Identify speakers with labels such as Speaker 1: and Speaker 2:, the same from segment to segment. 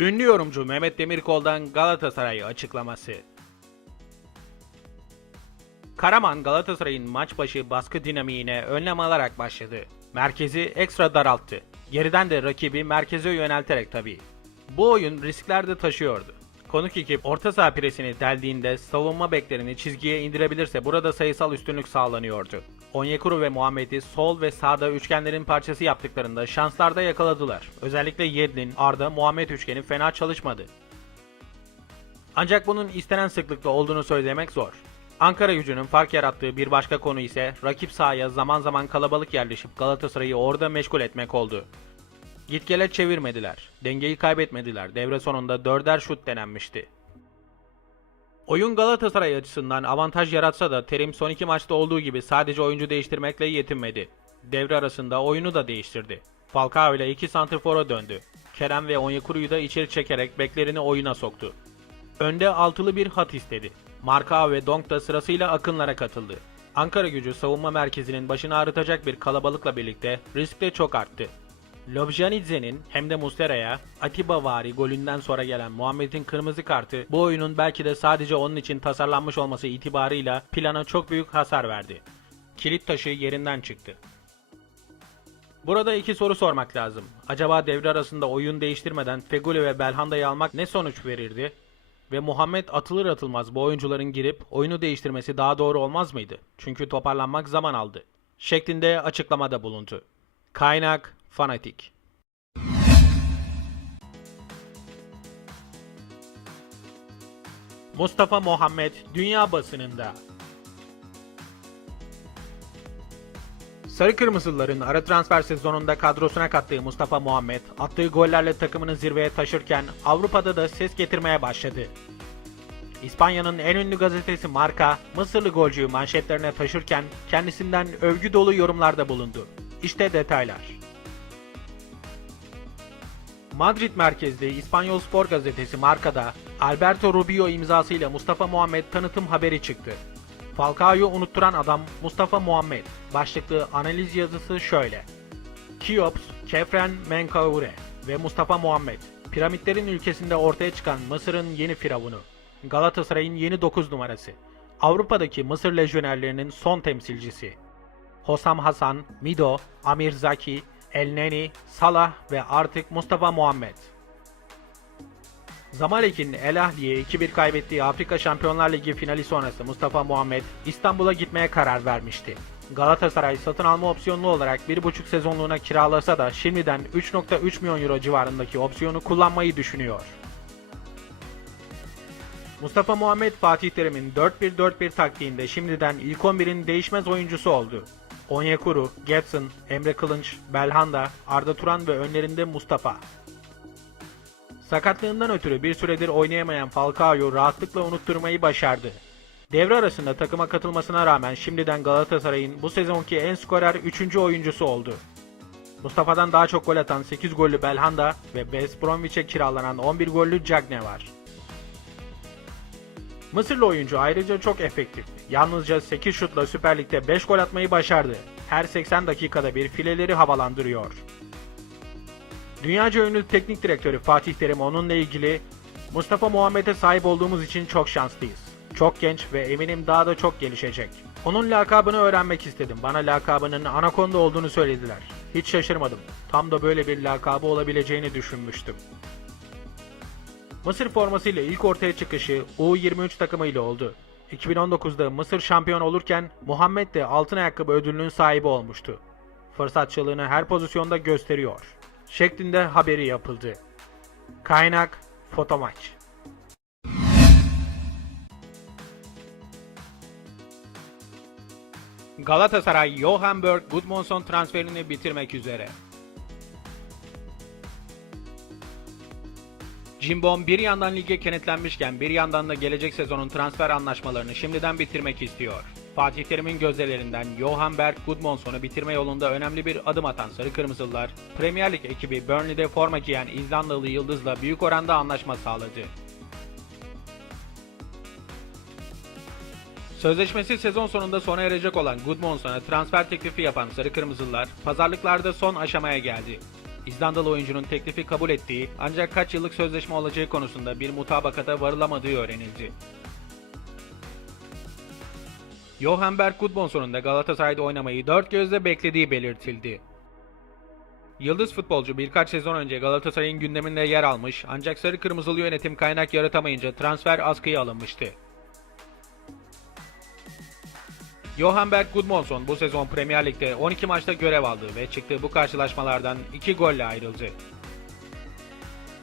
Speaker 1: Ünlü yorumcu Mehmet Demirkol'dan Galatasaray açıklaması. Karaman Galatasaray'ın maç başı baskı dinamiğine önlem alarak başladı. Merkezi ekstra daralttı. Geriden de rakibi merkeze yönelterek tabii. Bu oyun riskler de taşıyordu. Konuk ekip orta saha presini deldiğinde savunma beklerini çizgiye indirebilirse burada sayısal üstünlük sağlanıyordu. Onyekuru ve Muhammed'i sol ve sağda üçgenlerin parçası yaptıklarında şanslarda yakaladılar. Özellikle Yedlin, Arda, Muhammed üçgeni fena çalışmadı. Ancak bunun istenen sıklıkta olduğunu söylemek zor. Ankara gücünün fark yarattığı bir başka konu ise rakip sahaya zaman zaman kalabalık yerleşip Galatasaray'ı orada meşgul etmek oldu. Gitgele çevirmediler, dengeyi kaybetmediler, devre sonunda dörder şut denenmişti. Oyun Galatasaray açısından avantaj yaratsa da Terim son iki maçta olduğu gibi sadece oyuncu değiştirmekle yetinmedi. Devre arasında oyunu da değiştirdi. Falcao ile iki santrfora döndü. Kerem ve Onyekuru'yu da içeri çekerek beklerini oyuna soktu. Önde altılı bir hat istedi. Marka ve Donk da sırasıyla akınlara katıldı. Ankara gücü savunma merkezinin başını ağrıtacak bir kalabalıkla birlikte risk de çok arttı. Lobjanidze'nin hem de Mustera'ya Atiba vari golünden sonra gelen Muhammed'in kırmızı kartı bu oyunun belki de sadece onun için tasarlanmış olması itibarıyla plana çok büyük hasar verdi. Kilit taşı yerinden çıktı. Burada iki soru sormak lazım. Acaba devre arasında oyun değiştirmeden Feguli ve Belhanda'yı almak ne sonuç verirdi? Ve Muhammed atılır atılmaz bu oyuncuların girip oyunu değiştirmesi daha doğru olmaz mıydı? Çünkü toparlanmak zaman aldı. Şeklinde açıklamada bulundu. Kaynak Fanatik Mustafa Muhammed dünya basınında Sarı Kırmızıların ara transfer sezonunda kadrosuna kattığı Mustafa Muhammed attığı gollerle takımını zirveye taşırken Avrupa'da da ses getirmeye başladı. İspanya'nın en ünlü gazetesi Marca, Mısırlı golcüyü manşetlerine taşırken kendisinden övgü dolu yorumlarda bulundu. İşte detaylar. Madrid merkezli İspanyol spor gazetesi Marca'da Alberto Rubio imzasıyla Mustafa Muhammed tanıtım haberi çıktı. Falcao'yu unutturan adam Mustafa Muhammed. Başlıklı analiz yazısı şöyle. Kiops, Kefren Menkaure ve Mustafa Muhammed. Piramitlerin ülkesinde ortaya çıkan Mısır'ın yeni firavunu. Galatasaray'ın yeni 9 numarası. Avrupa'daki Mısır lejyonerlerinin son temsilcisi. Hosam Hasan, Mido, Amir Zaki, El Neni, Salah ve artık Mustafa Muhammed. Zamalek'in El Ahli'ye 2-1 kaybettiği Afrika Şampiyonlar Ligi finali sonrası Mustafa Muhammed İstanbul'a gitmeye karar vermişti. Galatasaray satın alma opsiyonlu olarak 1,5 sezonluğuna kiralasa da şimdiden 3.3 milyon euro civarındaki opsiyonu kullanmayı düşünüyor. Mustafa Muhammed Fatih Terim'in 4-1-4-1 taktiğinde şimdiden ilk 11'in değişmez oyuncusu oldu. Onyekuru, Getson, Emre Kılınç, Belhanda, Arda Turan ve önlerinde Mustafa. Sakatlığından ötürü bir süredir oynayamayan Falcao'yu rahatlıkla unutturmayı başardı. Devre arasında takıma katılmasına rağmen şimdiden Galatasaray'ın bu sezonki en skorer 3. oyuncusu oldu. Mustafa'dan daha çok gol atan 8 gollü Belhanda ve West Bromwich'e kiralanan 11 gollü Cagne var. Mısırlı oyuncu ayrıca çok efektif. Yalnızca 8 şutla Süper Lig'de 5 gol atmayı başardı. Her 80 dakikada bir fileleri havalandırıyor. Dünyaca ünlü teknik direktörü Fatih Terim onunla ilgili Mustafa Muhammed'e sahip olduğumuz için çok şanslıyız. Çok genç ve eminim daha da çok gelişecek. Onun lakabını öğrenmek istedim. Bana lakabının Anaconda olduğunu söylediler. Hiç şaşırmadım. Tam da böyle bir lakabı olabileceğini düşünmüştüm. Mısır formasıyla ilk ortaya çıkışı U23 takımıyla oldu. 2019'da Mısır şampiyon olurken Muhammed de altın ayakkabı ödülünün sahibi olmuştu. Fırsatçılığını her pozisyonda gösteriyor. Şeklinde haberi yapıldı. Kaynak Fotomaç Galatasaray Johan Berg Gudmundsson transferini bitirmek üzere. Cimbom bir yandan lige kenetlenmişken bir yandan da gelecek sezonun transfer anlaşmalarını şimdiden bitirmek istiyor. Fatih Terim'in gözlerinden Johan Berg Gudmundsson'u bitirme yolunda önemli bir adım atan Sarı Kırmızılılar, Premier Lig ekibi Burnley'de forma giyen İzlandalı Yıldız'la büyük oranda anlaşma sağladı. Sözleşmesi sezon sonunda sona erecek olan Gudmundsson'a transfer teklifi yapan Sarı Kırmızılılar, pazarlıklarda son aşamaya geldi. İzlandalı oyuncunun teklifi kabul ettiği ancak kaç yıllık sözleşme olacağı konusunda bir mutabakata varılamadığı öğrenildi. Johan Berg Gudmundsson'un da Galatasaray'da oynamayı dört gözle beklediği belirtildi. Yıldız futbolcu birkaç sezon önce Galatasaray'ın gündeminde yer almış ancak sarı kırmızılı yönetim kaynak yaratamayınca transfer askıya alınmıştı. Johan Berg Gudmundsson bu sezon Premier Lig'de 12 maçta görev aldı ve çıktığı bu karşılaşmalardan 2 golle ayrıldı.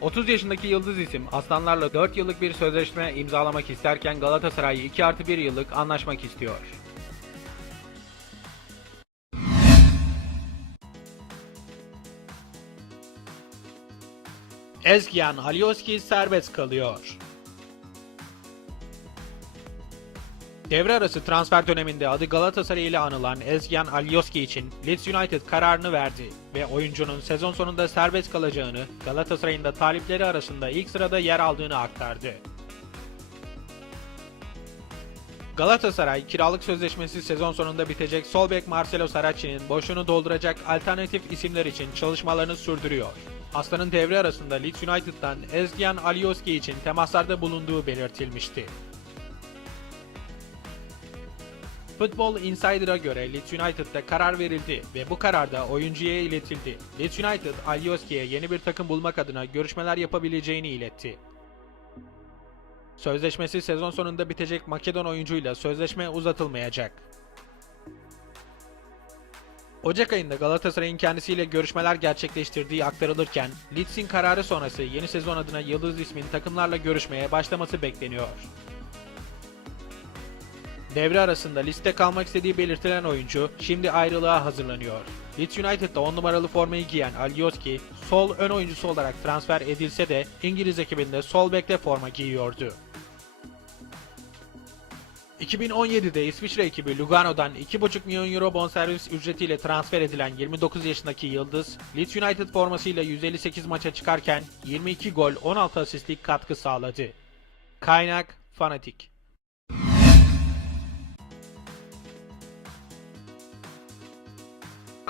Speaker 1: 30 yaşındaki yıldız isim Aslanlarla 4 yıllık bir sözleşme imzalamak isterken Galatasaray 2 artı 1 yıllık anlaşmak istiyor. Ezgian Alioski serbest kalıyor. Devre arası transfer döneminde adı Galatasaray ile anılan Ezgian Alioski için Leeds United kararını verdi ve oyuncunun sezon sonunda serbest kalacağını, Galatasaray'ın da talipleri arasında ilk sırada yer aldığını aktardı. Galatasaray kiralık sözleşmesi sezon sonunda bitecek sol bek Marcelo Saracchi'nin boşluğunu dolduracak alternatif isimler için çalışmalarını sürdürüyor. Aslan'ın devre arasında Leeds United'dan Ezgian Alioski için temaslarda bulunduğu belirtilmişti. Football Insider'a göre Leeds United'da karar verildi ve bu karar da oyuncuya iletildi. Leeds United, Alioski'ye yeni bir takım bulmak adına görüşmeler yapabileceğini iletti. Sözleşmesi sezon sonunda bitecek Makedon oyuncuyla sözleşme uzatılmayacak. Ocak ayında Galatasaray'ın kendisiyle görüşmeler gerçekleştirdiği aktarılırken, Leeds'in kararı sonrası yeni sezon adına Yıldız ismin takımlarla görüşmeye başlaması bekleniyor. Devre arasında liste kalmak istediği belirtilen oyuncu şimdi ayrılığa hazırlanıyor. Leeds United'da 10 numaralı formayı giyen Alioski, sol ön oyuncusu olarak transfer edilse de İngiliz ekibinde sol bekte forma giyiyordu. 2017'de İsviçre ekibi Lugano'dan 2,5 milyon euro bonservis ücretiyle transfer edilen 29 yaşındaki Yıldız, Leeds United formasıyla 158 maça çıkarken 22 gol 16 asistlik katkı sağladı. Kaynak Fanatik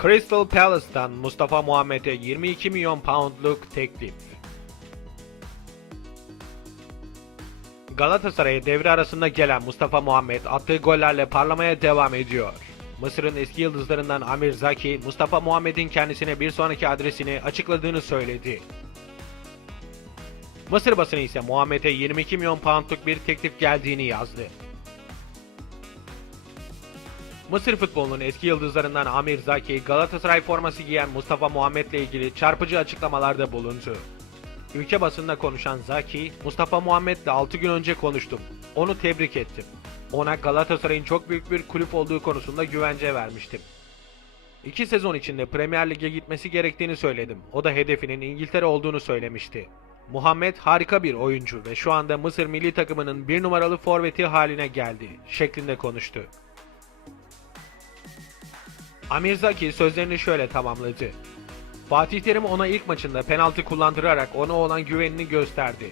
Speaker 1: Crystal Palace'tan Mustafa Muhammed'e 22 milyon poundluk teklif. Galatasaray'a devre arasında gelen Mustafa Muhammed attığı gollerle parlamaya devam ediyor. Mısır'ın eski yıldızlarından Amir Zaki, Mustafa Muhammed'in kendisine bir sonraki adresini açıkladığını söyledi. Mısır basını ise Muhammed'e 22 milyon poundluk bir teklif geldiğini yazdı. Mısır futbolunun eski yıldızlarından Amir Zaki, Galatasaray forması giyen Mustafa Muhammed ile ilgili çarpıcı açıklamalarda bulundu. Ülke basında konuşan Zaki, Mustafa Muhammed'le 6 gün önce konuştum. Onu tebrik ettim. Ona Galatasaray'ın çok büyük bir kulüp olduğu konusunda güvence vermiştim. İki sezon içinde Premier Lig'e gitmesi gerektiğini söyledim. O da hedefinin İngiltere olduğunu söylemişti. Muhammed harika bir oyuncu ve şu anda Mısır milli takımının bir numaralı forveti haline geldi şeklinde konuştu. Amir Zaki sözlerini şöyle tamamladı. Fatih Terim ona ilk maçında penaltı kullandırarak ona olan güvenini gösterdi.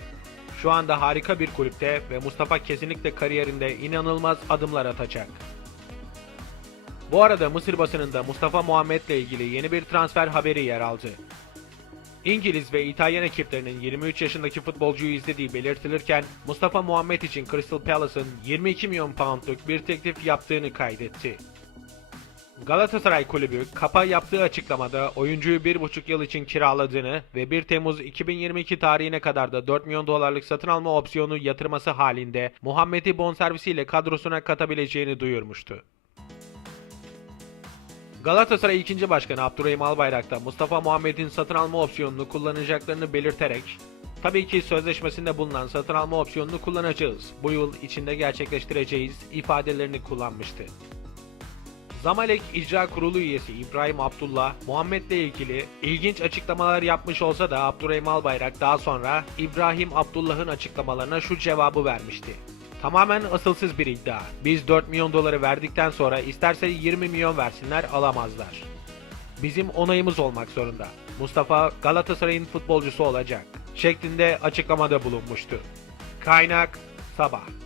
Speaker 1: Şu anda harika bir kulüpte ve Mustafa kesinlikle kariyerinde inanılmaz adımlar atacak. Bu arada Mısır basınında Mustafa Muhammed ile ilgili yeni bir transfer haberi yer aldı. İngiliz ve İtalyan ekiplerinin 23 yaşındaki futbolcuyu izlediği belirtilirken Mustafa Muhammed için Crystal Palace'ın 22 milyon poundluk bir teklif yaptığını kaydetti. Galatasaray Kulübü Kapa yaptığı açıklamada oyuncuyu 1,5 yıl için kiraladığını ve 1 Temmuz 2022 tarihine kadar da 4 milyon dolarlık satın alma opsiyonu yatırması halinde Muhammed'i bonservisiyle kadrosuna katabileceğini duyurmuştu. Galatasaray 2. Başkanı Abdurrahim Albayrak da Mustafa Muhammed'in satın alma opsiyonunu kullanacaklarını belirterek Tabii ki sözleşmesinde bulunan satın alma opsiyonunu kullanacağız. Bu yıl içinde gerçekleştireceğiz ifadelerini kullanmıştı. Zamalek İcra Kurulu üyesi İbrahim Abdullah, Muhammed'le ilgili ilginç açıklamalar yapmış olsa da Abdurrahim Albayrak daha sonra İbrahim Abdullah'ın açıklamalarına şu cevabı vermişti. Tamamen asılsız bir iddia. Biz 4 milyon doları verdikten sonra isterse 20 milyon versinler alamazlar. Bizim onayımız olmak zorunda. Mustafa Galatasaray'ın futbolcusu olacak şeklinde açıklamada bulunmuştu. Kaynak Sabah